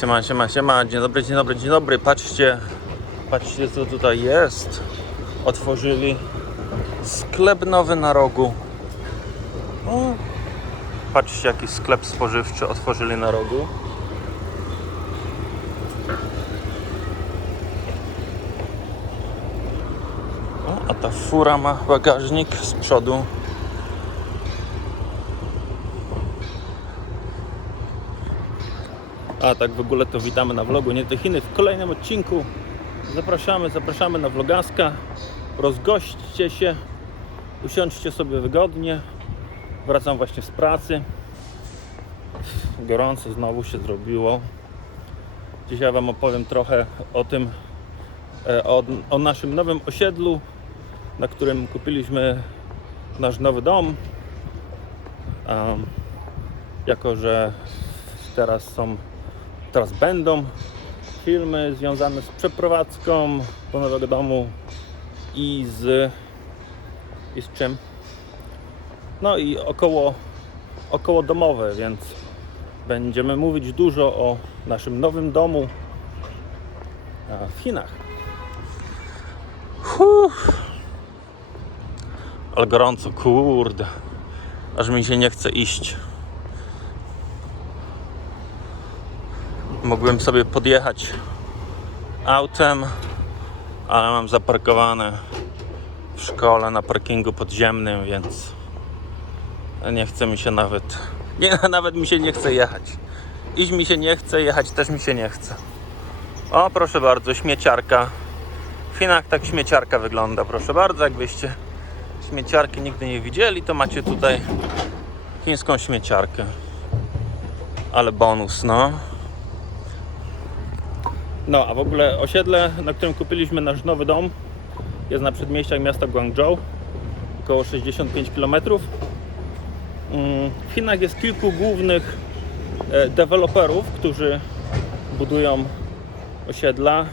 Siema, siema, siema, dzień dobry, dzień dobry, dzień dobry. Patrzcie, patrzcie co tutaj jest. Otworzyli sklep nowy na rogu. O, patrzcie jaki sklep spożywczy otworzyli na rogu. O, a ta fura ma bagażnik z przodu. A tak w ogóle to witamy na vlogu Nie te Chiny w kolejnym odcinku. Zapraszamy, zapraszamy na vlogaska. Rozgośćcie się, usiądźcie sobie wygodnie. Wracam właśnie z pracy. Gorąco znowu się zrobiło. Dzisiaj Wam opowiem trochę o tym, e, o, o naszym nowym osiedlu, na którym kupiliśmy nasz nowy dom. Em, jako, że teraz są teraz będą filmy związane z przeprowadzką do nowego domu i z i z czym? No i około około domowe, więc będziemy mówić dużo o naszym nowym domu w Chinach. Huh. Ale gorąco, kurde. Aż mi się nie chce iść. Mógłbym sobie podjechać autem, ale mam zaparkowane w szkole na parkingu podziemnym, więc nie chce mi się nawet. Nie, nawet mi się nie chce jechać. Iść mi się nie chce, jechać też mi się nie chce. O, proszę bardzo, śmieciarka. W Chinach tak śmieciarka wygląda, proszę bardzo. Jakbyście śmieciarki nigdy nie widzieli, to macie tutaj chińską śmieciarkę. Ale bonus, no. No, a w ogóle osiedle, na którym kupiliśmy nasz nowy dom, jest na przedmieściach miasta Guangzhou, około 65 km. W Chinach jest kilku głównych e, deweloperów, którzy budują osiedla,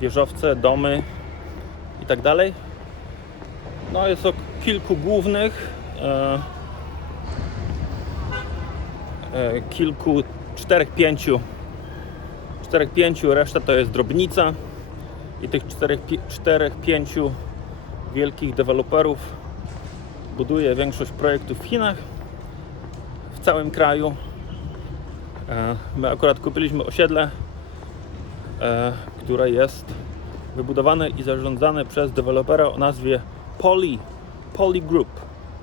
wieżowce, domy i tak. No, jest o kilku głównych, e, e, kilku, czterech, pięciu 4-5, reszta to jest drobnica i tych 4-5 wielkich deweloperów buduje większość projektów w Chinach, w całym kraju. E, My akurat kupiliśmy osiedle, e, które jest wybudowane i zarządzane przez dewelopera o nazwie Poly, Poly Group,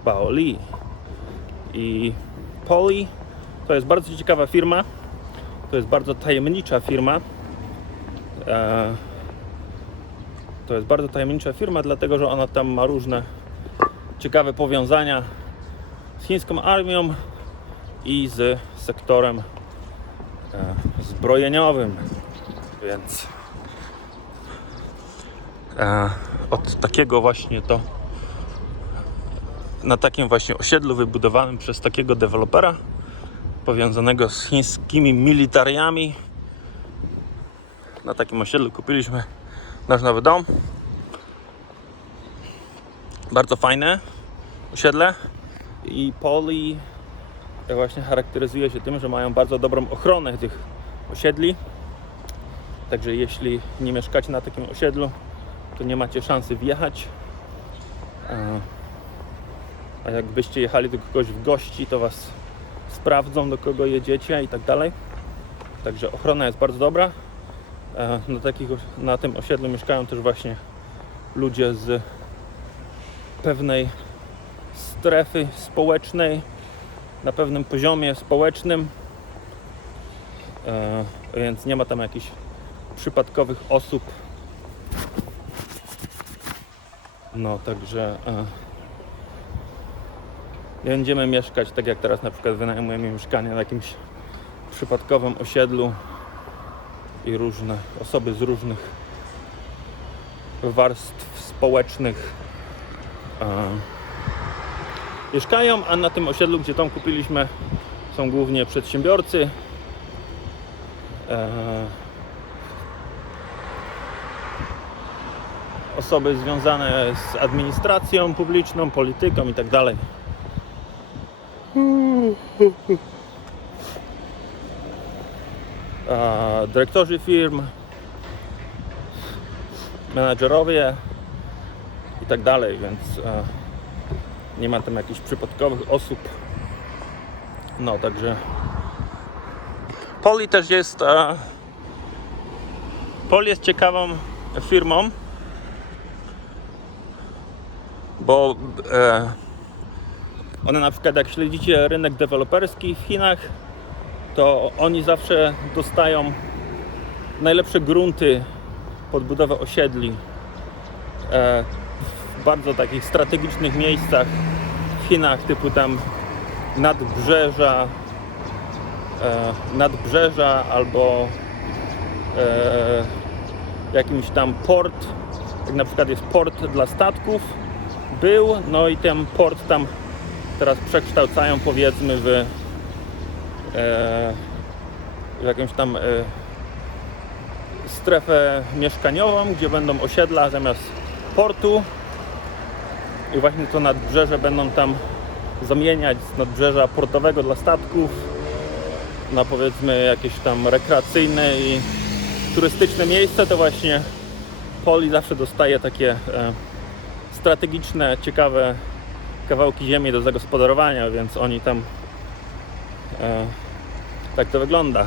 Baoli. I Poly to jest bardzo ciekawa firma, to jest bardzo tajemnicza firma. E, To jest bardzo tajemnicza firma, dlatego że ona tam ma różne ciekawe powiązania z chińską armią i z sektorem e, zbrojeniowym. Więc e, od takiego właśnie to na takim właśnie osiedlu wybudowanym przez takiego dewelopera powiązanego z chińskimi militariami. Na takim osiedlu kupiliśmy nasz nowy dom. Bardzo fajne osiedle i Poli właśnie charakteryzuje się tym, że mają bardzo dobrą ochronę tych osiedli. Także jeśli nie mieszkacie na takim osiedlu, to nie macie szansy wjechać. A- jakbyście jechali do kogoś w gości, to was sprawdzą do kogo jedziecie i tak dalej. Także ochrona jest bardzo dobra. E, Na, takich, na tym osiedlu mieszkają też właśnie ludzie z pewnej strefy społecznej, na pewnym poziomie społecznym. E, Więc nie ma tam jakichś przypadkowych osób. No, także e, będziemy mieszkać tak jak teraz na przykład wynajmujemy mieszkanie na jakimś przypadkowym osiedlu i różne osoby z różnych warstw społecznych e, mieszkają, a na tym osiedlu, gdzie dom kupiliśmy są głównie przedsiębiorcy. E, osoby związane z administracją publiczną, polityką i tak dyrektorzy firm, menadżerowie i tak dalej, więc e, nie ma tam jakichś przypadkowych osób. No, także Poli też jest e, Poli jest ciekawą firmą, bo e, one na przykład jak śledzicie rynek deweloperski w Chinach, to oni zawsze dostają najlepsze grunty pod budowę osiedli e, w bardzo takich strategicznych miejscach w Chinach, typu tam nadbrzeża, e, nadbrzeża albo e, jakimś tam port, jak na przykład jest port dla statków, był, no i ten port tam teraz przekształcają powiedzmy w, e, w jakąś tam e, strefę mieszkaniową, gdzie będą osiedla zamiast portu. I właśnie to nadbrzeże będą tam zamieniać z nadbrzeża portowego dla statków na powiedzmy jakieś tam rekreacyjne i turystyczne miejsce, to właśnie Poli zawsze dostaje takie e, strategiczne, ciekawe kawałki ziemi do zagospodarowania, więc oni tam e, tak to wygląda.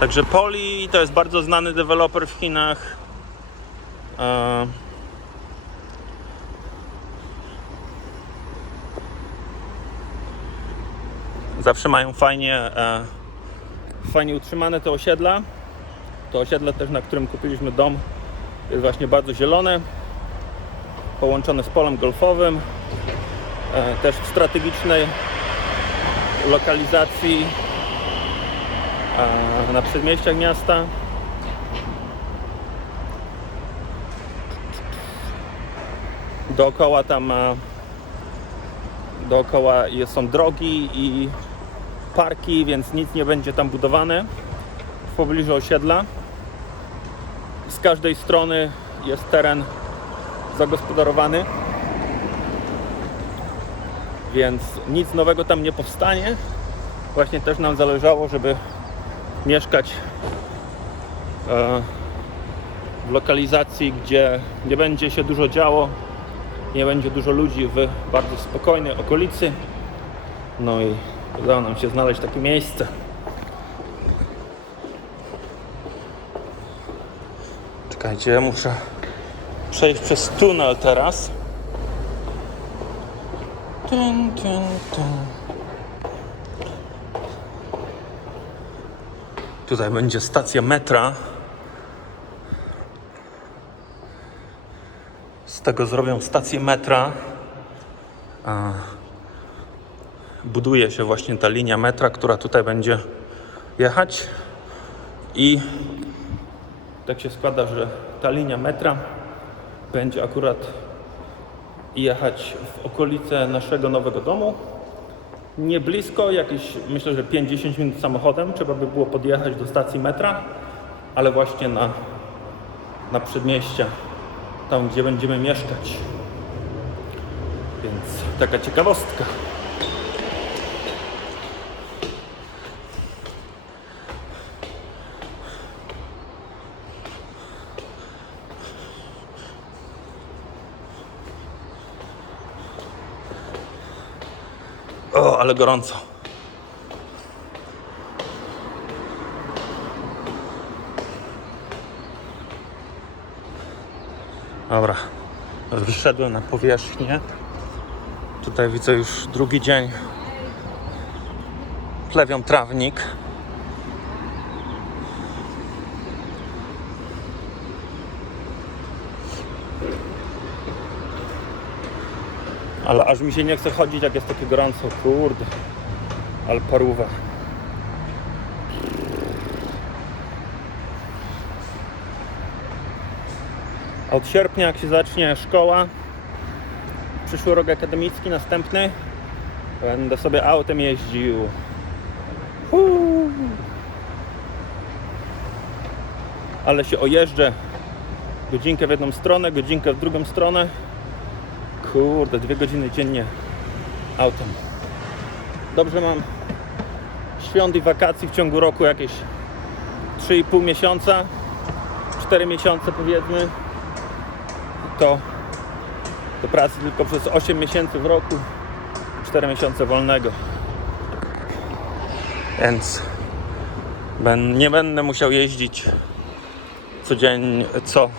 Także Poli to jest bardzo znany deweloper w Chinach. E, zawsze mają fajnie, e, fajnie utrzymane te osiedla. To osiedle też, na którym kupiliśmy dom, właśnie bardzo zielone, połączone z polem golfowym, e, też w strategicznej lokalizacji e, na przedmieściach miasta. Dookoła tam e, dookoła są drogi i parki, więc nic nie będzie tam budowane w pobliżu osiedla. Każdej strony jest teren zagospodarowany, więc nic nowego tam nie powstanie. Właśnie też nam zależało, żeby mieszkać e, w lokalizacji, gdzie nie będzie się dużo działo, nie będzie dużo ludzi w bardzo spokojnej okolicy. No i udało nam się znaleźć takie miejsce. Czekajcie, muszę przejść przez tunel teraz. Tun, tun, tun. Tutaj będzie stacja metra. Z tego zrobią stację metra. A buduje się właśnie ta linia metra, która tutaj będzie jechać. I tak się składa, że ta linia metra będzie akurat jechać w okolice naszego nowego domu. Nie blisko, jakieś myślę, że 5-10 minut samochodem trzeba by było podjechać do stacji metra, ale właśnie na, na przedmieścia, tam gdzie będziemy mieszkać. Więc taka ciekawostka. Ale gorąco. Dobra, wyszedłem na powierzchnię. Tutaj widzę już drugi dzień. Plewią trawnik. Ale aż mi się nie chce chodzić, jak jest takie gorąco. Kurde. Ale. Od sierpnia, jak się zacznie szkoła, przyszły rok akademicki, następny, będę sobie autem jeździł. Uuu. Ale się ojeżdżę godzinkę w jedną stronę, godzinkę w drugą stronę Kurde, dwie godziny dziennie autem. Dobrze mam świąt i wakacji w ciągu roku jakieś 3,5 miesiąca, 4 miesiące powiedzmy. To do pracy tylko przez 8 miesięcy w roku, 4 miesiące wolnego. Więc ben, nie będę musiał jeździć codziennie, co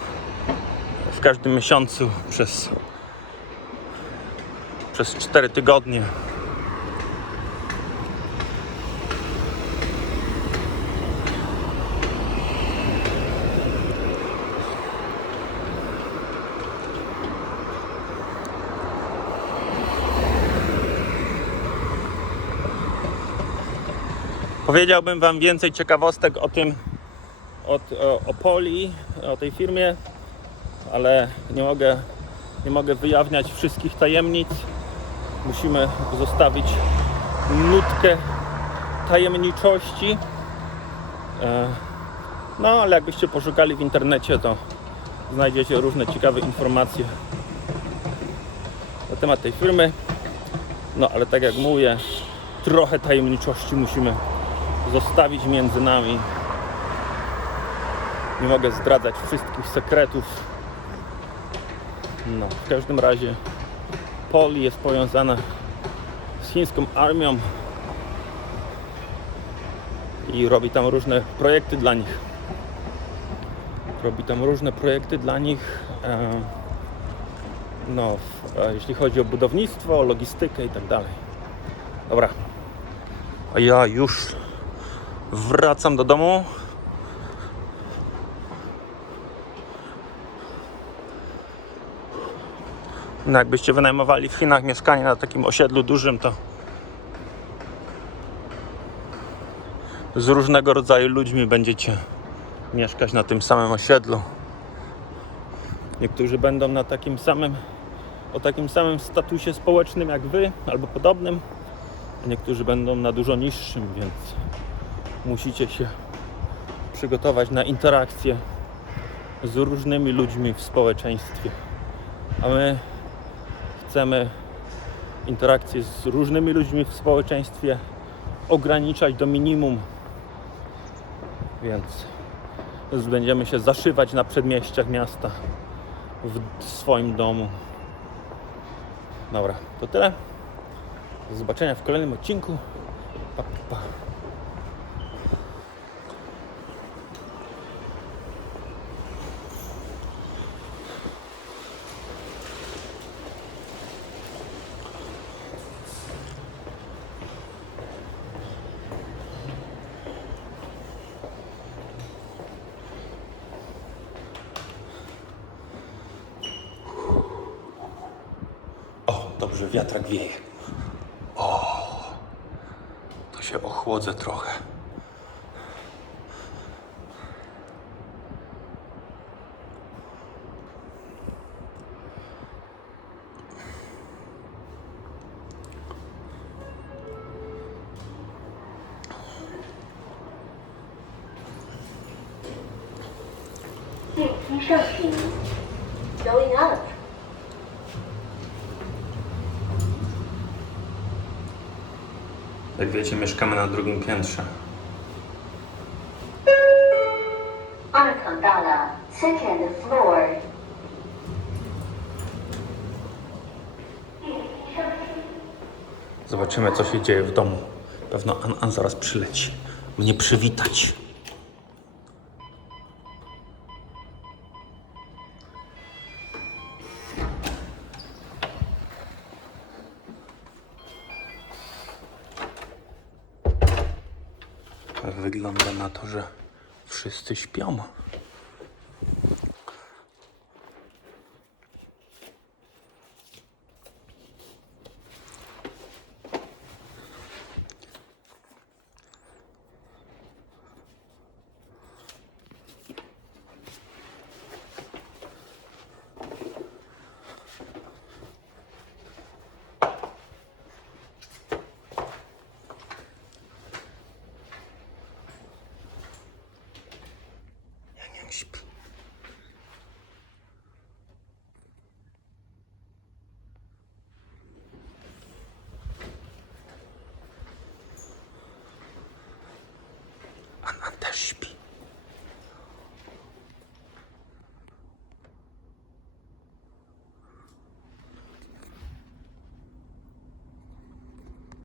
w każdym miesiącu przez, przez 4 tygodnie. Powiedziałbym Wam więcej ciekawostek o tym, od, o, o Poli, o tej firmie, ale nie mogę, nie mogę wyjawniać wszystkich tajemnic. Musimy zostawić nutkę tajemniczości. E, No, ale jakbyście poszukali w internecie, to znajdziecie różne ciekawe informacje na temat tej firmy. No, ale tak jak mówię, trochę tajemniczości musimy zostawić między nami. Nie mogę zdradzać wszystkich sekretów. No, w każdym razie Poli jest powiązana z chińską armią i robi tam różne projekty dla nich. Robi tam różne projekty dla nich. E, no, e, jeśli chodzi o budownictwo, logistykę i tak dalej. Dobra. A ja już wracam do domu. No jakbyście wynajmowali w Chinach mieszkanie na takim osiedlu dużym, to z różnego rodzaju ludźmi będziecie mieszkać na tym samym osiedlu. Niektórzy będą na takim samym, o takim samym statusie społecznym jak wy, albo podobnym, niektórzy będą na dużo niższym, więc musicie się przygotować na interakcję z różnymi ludźmi w społeczeństwie. A my chcemy interakcje z różnymi ludźmi w społeczeństwie ograniczać do minimum. Więc będziemy się zaszywać na przedmieściach miasta w swoim domu. Dobra, to tyle. Do zobaczenia w kolejnym odcinku. Pa, pa. O, dobrze, wiatrak wieje. O, to się ochłodzę trochę. Going up. Jak wiecie, mieszkamy na drugim piętrze. Second floor. Zobaczymy, co się dzieje w domu. Pewno An-An zaraz przyleci. Mnie przywitać. Wygląda na to, że wszyscy śpią.